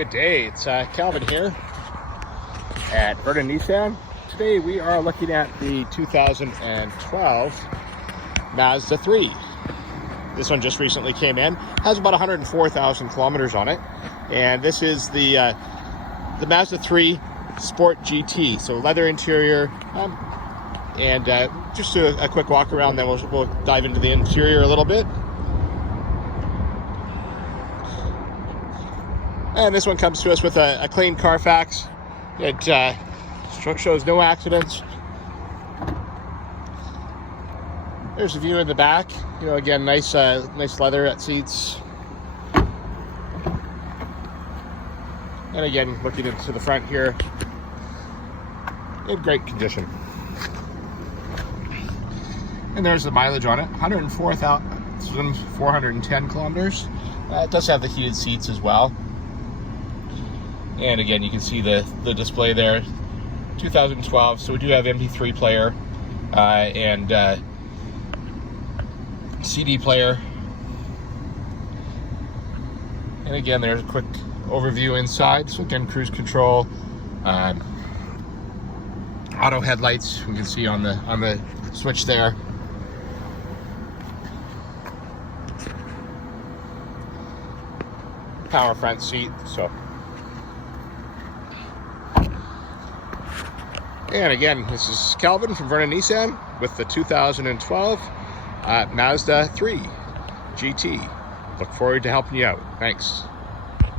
Good day, it's Calvin here at Vernon Nissan. Today we are looking at the 2012 Mazda 3. This one just recently came in, has about 104,000 kilometers on it, and this is the Mazda 3 Sport GT. So leather interior, and just a quick walk around, then we'll dive into the interior a little bit. And this one comes to us with a clean Carfax. It shows no accidents. There's a view in the back. You know, again, nice leather at seats. And again, looking into the front here, in great condition. And there's the mileage on it, 104,410 kilometers. It does have the heated seats as well. And again, you can see the display there, 2012. So we do have MP3 player and CD player. And again, there's a quick overview inside. So again, cruise control, auto headlights. We can see on the switch there. Power front seat. And again, this is Calvin from Vernon Nissan with the 2012 Mazda 3 GT. Look forward to helping you out. Thanks.